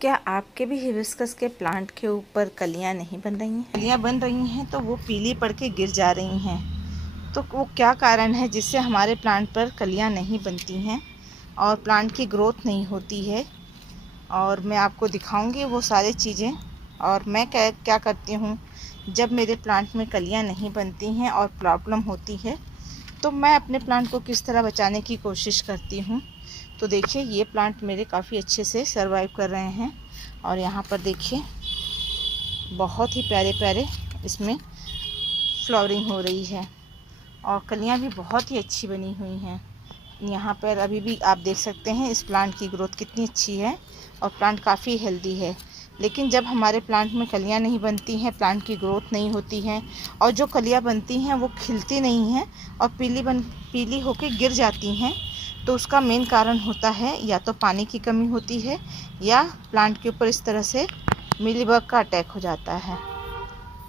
क्या आपके भी हिबिस्कस के प्लांट के ऊपर कलियां नहीं बन रही हैं? कलियां बन रही हैं तो वो पीली पड़ के गिर जा रही हैं। तो वो क्या कारण है जिससे हमारे प्लांट पर कलियां नहीं बनती हैं और प्लांट की ग्रोथ नहीं होती है? और मैं आपको दिखाऊंगी वो सारी चीज़ें। और मैं क्या करती हूँ जब मेरे प्लांट में कलियां नहीं बनती हैं और प्रॉब्लम होती है, तो मैं अपने प्लांट को किस तरह बचाने की कोशिश करती हूँ। तो देखिए, ये प्लांट मेरे काफ़ी अच्छे से सरवाइव कर रहे हैं। और यहाँ पर देखिए, बहुत ही प्यारे प्यारे इसमें फ्लावरिंग हो रही है और कलियाँ भी बहुत ही अच्छी बनी हुई हैं। यहाँ पर अभी भी आप देख सकते हैं इस प्लांट की ग्रोथ कितनी अच्छी है और प्लांट काफ़ी हेल्दी है। लेकिन जब हमारे प्लांट में कलियाँ नहीं बनती हैं, प्लांट की ग्रोथ नहीं होती हैं और जो कलियाँ बनती हैं वो खिलती नहीं हैं और पीली होके गिर जाती हैं, तो उसका मेन कारण होता है या तो पानी की कमी होती है या प्लांट के ऊपर इस तरह से मिलीबग का अटैक हो जाता है।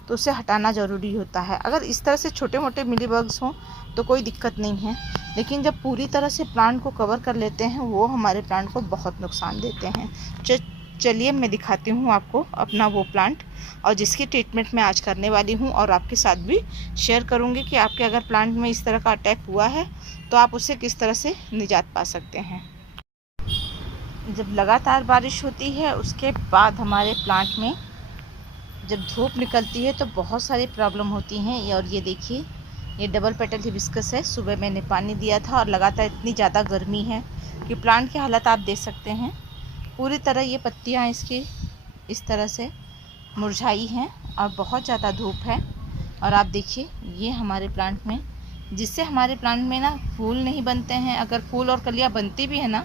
तो उसे हटाना ज़रूरी होता है। अगर इस तरह से छोटे मोटे मिलीबग्स हों तो कोई दिक्कत नहीं है, लेकिन जब पूरी तरह से प्लांट को कवर कर लेते हैं वो हमारे प्लांट को बहुत नुकसान देते हैं। चलिए मैं दिखाती हूँ आपको अपना वो प्लांट, और जिसकी ट्रीटमेंट मैं आज करने वाली हूँ और आपके साथ भी शेयर करूँगी कि आपके अगर प्लांट में इस तरह का अटैक हुआ है तो आप उससे किस तरह से निजात पा सकते हैं। जब लगातार बारिश होती है उसके बाद हमारे प्लांट में जब धूप निकलती है तो बहुत सारी प्रॉब्लम होती हैं। और ये देखिए, ये डबल पेटल हिबिस्कस है। सुबह मैंने पानी दिया था और लगातार इतनी ज़्यादा गर्मी है कि प्लांट की हालत आप देख सकते हैं। पूरी तरह ये पत्तियां इसकी इस तरह से मुरझाई हैं और बहुत ज़्यादा धूप है। और आप देखिए, ये हमारे प्लांट में, जिससे हमारे प्लांट में ना फूल नहीं बनते हैं। अगर फूल और कलियाँ बनती भी है ना,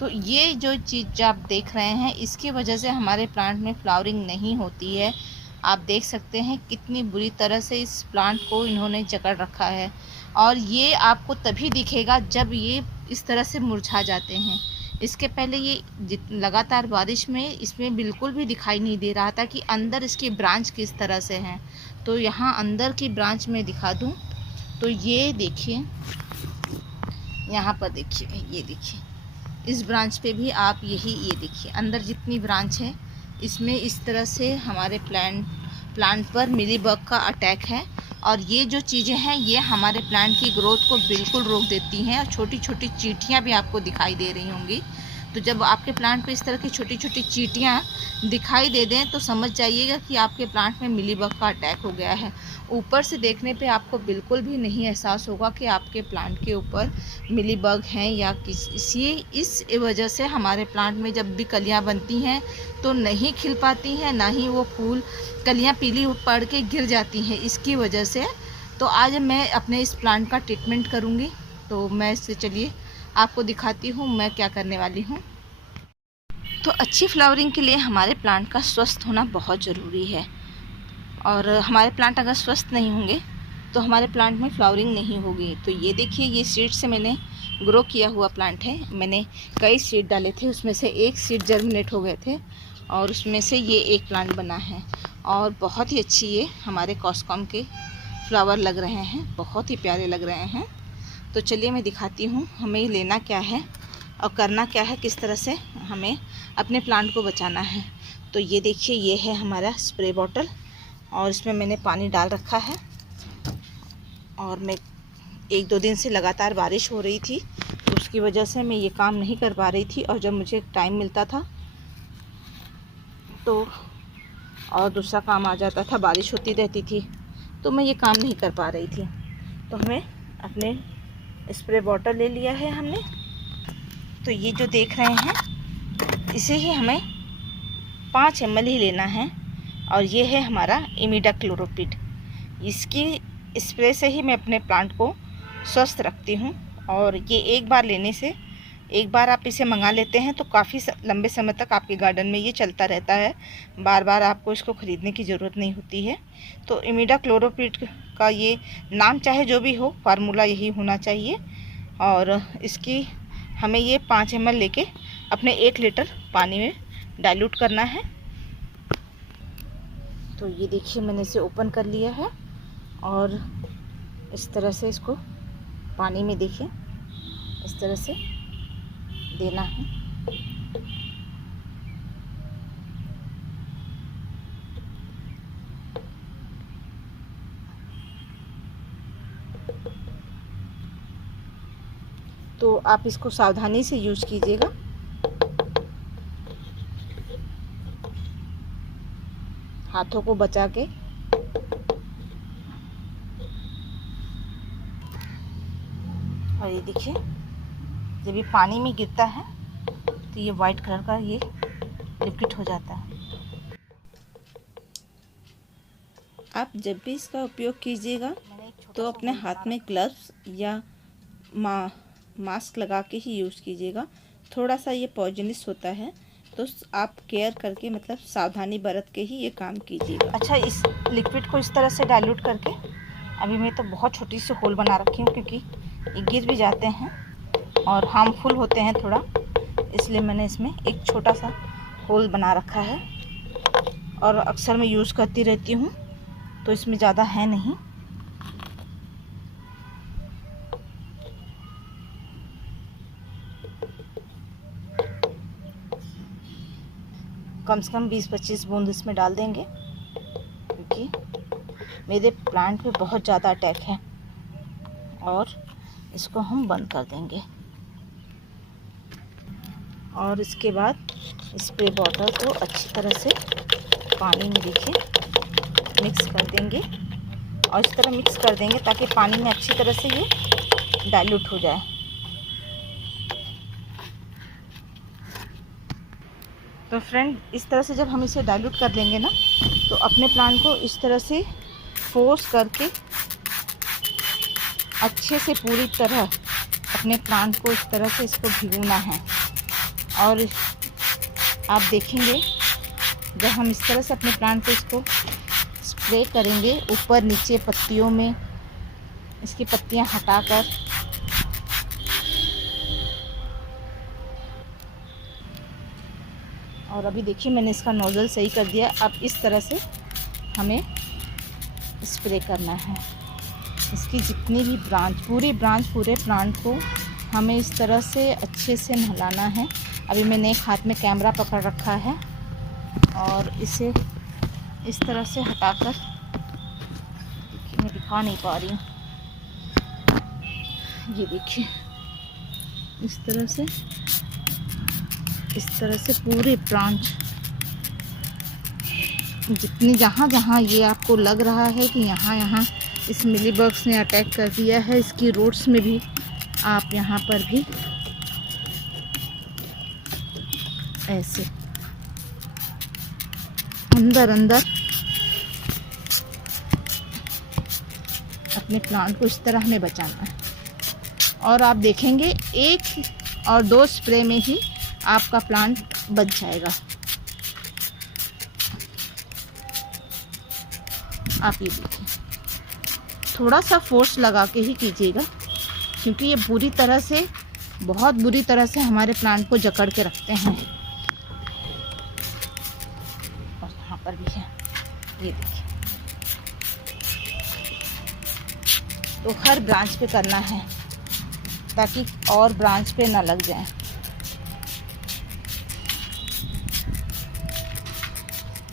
तो ये जो चीज़ आप देख रहे हैं इसकी वजह से हमारे प्लांट में फ्लावरिंग नहीं होती है। आप देख सकते हैं कितनी बुरी तरह से इस प्लांट को इन्होंने जकड़ रखा है। और ये आपको तभी दिखेगा जब ये इस तरह से मुरझा जाते हैं। इसके पहले ये लगातार बारिश में इसमें बिल्कुल भी दिखाई नहीं दे रहा था कि अंदर इसकी ब्रांच किस तरह से हैं। तो यहाँ अंदर की ब्रांच में दिखा दूँ तो ये देखिए, यहाँ पर देखिए, ये देखिए, इस ब्रांच पे भी आप ये देखिए, अंदर जितनी ब्रांच है इसमें इस तरह से हमारे प्लांट पर मिलीबग का अटैक है। और ये जो चीज़ें हैं ये हमारे प्लांट की ग्रोथ को बिल्कुल रोक देती हैं। और छोटी छोटी चींटियाँ भी आपको दिखाई दे रही होंगी। तो जब आपके प्लांट पे इस तरह की छोटी छोटी चींटियाँ दिखाई दे दें तो समझ जाइएगा कि आपके प्लांट में मिलीबग का अटैक हो गया है। ऊपर से देखने पे आपको बिल्कुल भी नहीं एहसास होगा कि आपके प्लांट के ऊपर मिलीबग हैं या इस वजह से हमारे प्लांट में जब भी कलियां बनती हैं तो नहीं खिल पाती हैं, ना ही वो फूल कलियां पीली पड़ के गिर जाती हैं इसकी वजह से। तो आज मैं अपने इस प्लांट का ट्रीटमेंट करूँगी। तो मैं इससे चलिए आपको दिखाती हूँ मैं क्या करने वाली हूँ। तो अच्छी फ्लावरिंग के लिए हमारे प्लांट का स्वस्थ होना बहुत ज़रूरी है। और हमारे प्लांट अगर स्वस्थ नहीं होंगे तो हमारे प्लांट में फ्लावरिंग नहीं होगी। तो ये देखिए, ये सीड से मैंने ग्रो किया हुआ प्लांट है। मैंने कई सीड डाले थे, उसमें से एक सीड जर्मिनेट हो गए थे और उसमें से ये एक प्लांट बना है। और बहुत ही अच्छी ये हमारे कॉस्कॉम के फ्लावर लग रहे हैं, बहुत ही प्यारे लग रहे हैं। तो चलिए मैं दिखाती हूँ हमें लेना क्या है और करना क्या है, किस तरह से हमें अपने प्लांट को बचाना है। तो ये देखिए, ये है हमारा स्प्रे बॉटल और इसमें मैंने पानी डाल रखा है। और मैं 1-2 दिन से लगातार बारिश हो रही थी तो उसकी वजह से मैं ये काम नहीं कर पा रही थी। और जब मुझे टाइम मिलता था तो और दूसरा काम आ जाता था, बारिश होती रहती थी तो मैं ये काम नहीं कर पा रही थी। तो हमें अपने स्प्रे बॉटल ले लिया है हमने। तो ये जो देख रहे हैं इसे ही हमें 5 ml ही लेना है। और ये है हमारा इमिडाक्लोरोपिड। इसकी स्प्रे से ही मैं अपने प्लांट को स्वस्थ रखती हूँ। और ये एक बार लेने से, एक बार आप इसे मंगा लेते हैं तो काफ़ी लंबे समय तक आपके गार्डन में ये चलता रहता है। बार बार आपको इसको ख़रीदने की ज़रूरत नहीं होती है। तो इमिडाक्लोरोपिड का ये नाम चाहे जो भी हो, फार्मूला यही होना चाहिए। और इसकी हमें ये 5 ml लेके अपने 1 लीटर पानी में डाइल्यूट करना है। तो ये देखिए, मैंने इसे ओपन कर लिया है और इस तरह से इसको पानी में देखिए इस तरह से देना है। तो आप इसको सावधानी से यूज कीजिएगा। हाथों को बचा के। और ये देखिए, जब ये पानी में गिरता है तो ये वाइट कलर का ये लिक्विड हो जाता है। आप जब भी इसका उपयोग कीजिएगा तो अपने हाथ में ग्लव्स या मास्क लगा के ही यूज़ कीजिएगा। थोड़ा सा ये पॉइजनस होता है, तो आप केयर करके मतलब सावधानी बरत के ही ये काम कीजिएगा। अच्छा, इस लिक्विड को इस तरह से डाइल्यूट करके, अभी मैं तो बहुत छोटी सी होल बना रखी हूँ क्योंकि ये गिर भी जाते हैं और हार्मफुल होते हैं थोड़ा, इसलिए मैंने इसमें एक छोटा सा होल बना रखा है। और अक्सर मैं यूज़ करती रहती हूँ तो इसमें ज़्यादा है नहीं। कम से कम 20-25 बूंद इसमें डाल देंगे क्योंकि मेरे प्लांट पे बहुत ज़्यादा अटैक है। और इसको हम बंद कर देंगे और इसके बाद स्प्रे बॉटल को अच्छी तरह से पानी में देखिए मिक्स कर देंगे और इस तरह मिक्स कर देंगे ताकि पानी में अच्छी तरह से ये डाइल्यूट हो जाए। तो फ्रेंड, इस तरह से जब हम इसे डाइल्यूट कर लेंगे ना, तो अपने प्लांट को इस तरह से फोर्स करके अच्छे से पूरी तरह अपने प्लांट को इस तरह से इसको भिगोना है। और आप देखेंगे जब हम इस तरह से अपने प्लांट को इसको स्प्रे करेंगे ऊपर नीचे पत्तियों में, इसकी पत्तियां हटाकर, और अभी देखिए मैंने इसका नोज़ल सही कर दिया। अब इस तरह से हमें स्प्रे करना है। इसकी जितनी भी पूरे प्लांट को हमें इस तरह से अच्छे से नहलाना है। अभी मैंने एक हाथ में कैमरा पकड़ रखा है और इसे इस तरह से हटाकर, देखिए मैं दिखा नहीं पा रही हूँ, ये देखिए इस तरह से पूरे प्लांट जितनी जहाँ ये आपको लग रहा है कि यहाँ इस मिलीबग्स ने अटैक कर दिया है, इसकी रूट्स में भी आप यहाँ पर भी ऐसे अंदर अपने प्लांट को इस तरह हमें बचाना है। और आप देखेंगे 1 और 2 स्प्रे में ही आपका प्लांट बच जाएगा। आप ये देखिए, थोड़ा सा फोर्स लगा के ही कीजिएगा क्योंकि ये बहुत बुरी तरह से हमारे प्लांट को जकड़ के रखते हैं। और यहाँ पर भी है, ये देखिए। तो हर ब्रांच पे करना है ताकि और ब्रांच पे ना लग जाए।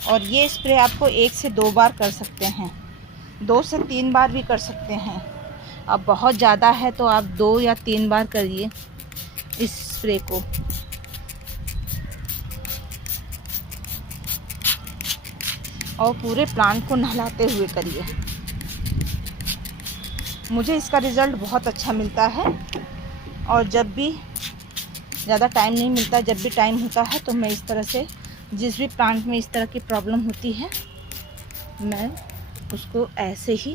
और ये स्प्रे आपको 1 से 2 बार कर सकते हैं, 2 से 3 बार भी कर सकते हैं। अब बहुत ज़्यादा है तो आप 2 या 3 बार करिए इस स्प्रे को। और पूरे प्लांट को नहलाते हुए करिए। मुझे इसका रिज़ल्ट बहुत अच्छा मिलता है। और जब भी ज़्यादा टाइम नहीं मिलता, जब भी टाइम होता है तो मैं इस तरह से, जिस भी प्लांट में इस तरह की प्रॉब्लम होती है, मैं उसको ऐसे ही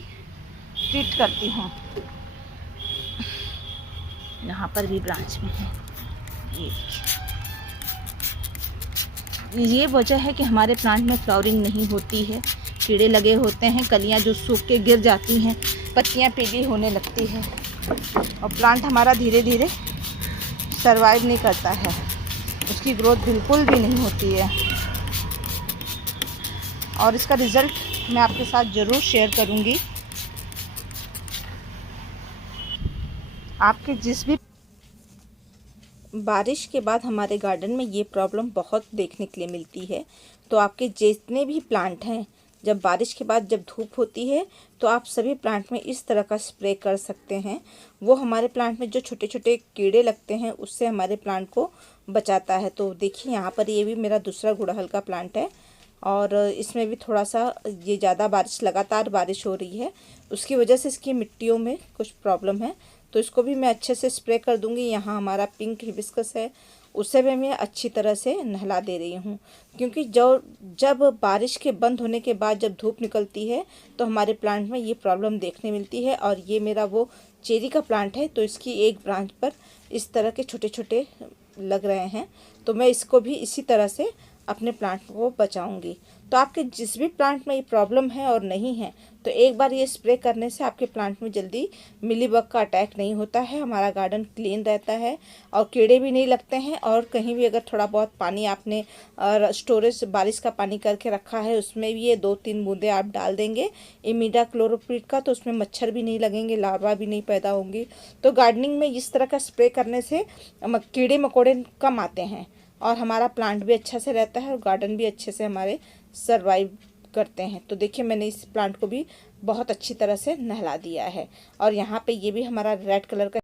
ट्रीट करती हूँ। यहाँ पर भी ब्रांच में है, ये वजह है कि हमारे प्लांट में फ्लावरिंग नहीं होती है। कीड़े लगे होते हैं, कलियाँ जो सूख के गिर जाती हैं, पत्तियाँ पीली होने लगती है और प्लांट हमारा धीरे धीरे सरवाइव नहीं करता है, उसकी ग्रोथ बिल्कुल भी नहीं होती है। और इसका रिज़ल्ट मैं आपके साथ ज़रूर शेयर करूँगी। आपके जिस भी बारिश के बाद हमारे गार्डन में ये प्रॉब्लम बहुत देखने के लिए मिलती है, तो आपके जितने भी प्लांट हैं जब बारिश के बाद जब धूप होती है तो आप सभी प्लांट में इस तरह का स्प्रे कर सकते हैं। वो हमारे प्लांट में जो छोटे छोटे कीड़े लगते हैं उससे हमारे प्लांट को बचाता है। तो देखिए यहाँ पर ये भी मेरा दूसरा गुड़हल का प्लांट है और इसमें भी थोड़ा सा ये ज़्यादा बारिश, लगातार बारिश हो रही है, उसकी वजह से इसकी मिट्टियों में कुछ प्रॉब्लम है। तो इसको भी मैं अच्छे से स्प्रे कर दूंगी। यहाँ हमारा पिंक हिबिस्कस है, उसे भी मैं अच्छी तरह से नहला दे रही हूँ, क्योंकि जब बारिश के बंद होने के बाद जब धूप निकलती है तो हमारे प्लांट में ये प्रॉब्लम देखने मिलती है। और ये मेरा वो चेरी का प्लांट है, तो इसकी एक ब्रांच पर इस तरह के छोटे छोटे लग रहे हैं, तो मैं इसको भी इसी तरह से अपने प्लांट को बचाऊंगी। तो आपके जिस भी प्लांट में ये प्रॉब्लम है और नहीं है, तो एक बार ये स्प्रे करने से आपके प्लांट में जल्दी मिलीबग का अटैक नहीं होता है, हमारा गार्डन क्लीन रहता है और कीड़े भी नहीं लगते हैं। और कहीं भी अगर थोड़ा बहुत पानी आपने स्टोरेज बारिश का पानी करके रखा है, उसमें भी ये 2-3 बूंदे आप डाल देंगे इमिडाक्लोप्रिड का, तो उसमें मच्छर भी नहीं लगेंगे, लार्वा भी नहीं पैदा होंगी। तो गार्डनिंग में इस तरह का स्प्रे करने से कीड़े मकोड़े कम आते हैं और हमारा प्लांट भी अच्छा से रहता है और गार्डन भी अच्छे से हमारे सरवाइव करते हैं। तो देखिए मैंने इस प्लांट को भी बहुत अच्छी तरह से नहला दिया है। और यहाँ पे ये भी हमारा रेड कलर का।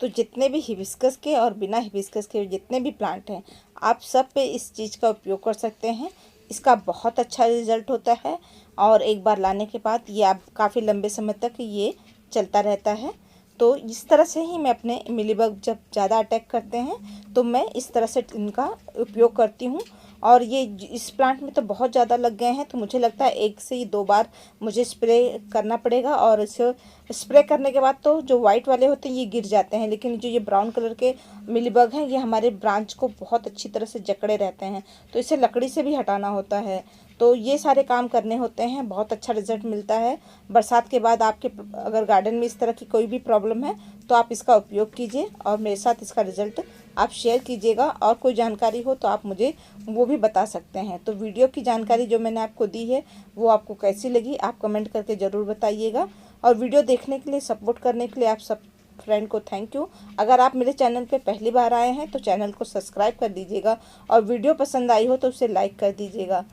तो जितने भी हिबिस्कस के और बिना हिबिस्कस के जितने भी प्लांट हैं, आप सब पे इस चीज़ का उपयोग कर सकते हैं। इसका बहुत अच्छा रिजल्ट होता है और एक बार लाने के बाद ये आप काफ़ी लंबे समय तक ये चलता रहता है। तो इस तरह से ही मैं अपने मिलीबग जब ज़्यादा अटैक करते हैं तो मैं इस तरह से इनका उपयोग करती हूँ। और ये इस प्लांट में तो बहुत ज़्यादा लग गए हैं, तो मुझे लगता है 1 से 2 बार मुझे स्प्रे करना पड़ेगा। और इसे स्प्रे करने के बाद तो जो वाइट वाले होते हैं ये गिर जाते हैं, लेकिन जो ये ब्राउन कलर के मिलीबग हैं ये हमारे ब्रांच को बहुत अच्छी तरह से जकड़े रहते हैं, तो इसे लकड़ी से भी हटाना होता है। तो ये सारे काम करने होते हैं, बहुत अच्छा रिजल्ट मिलता है। बरसात के बाद आपके अगर गार्डन में इस तरह की कोई भी प्रॉब्लम है तो आप इसका उपयोग कीजिए और मेरे साथ इसका रिजल्ट आप शेयर कीजिएगा। और कोई जानकारी हो तो आप मुझे वो भी बता सकते हैं। तो वीडियो की जानकारी जो मैंने आपको दी है वो आपको कैसी लगी आप कमेंट करके ज़रूर बताइएगा। और वीडियो देखने के लिए, सपोर्ट करने के लिए आप सब फ्रेंड को थैंक यू। अगर आप मेरे चैनल पे पहली बार आए हैं तो चैनल को सब्सक्राइब कर दीजिएगा और वीडियो पसंद आई हो तो उसे लाइक कर दीजिएगा।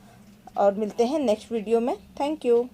और मिलते हैं नेक्स्ट वीडियो में। Thank you.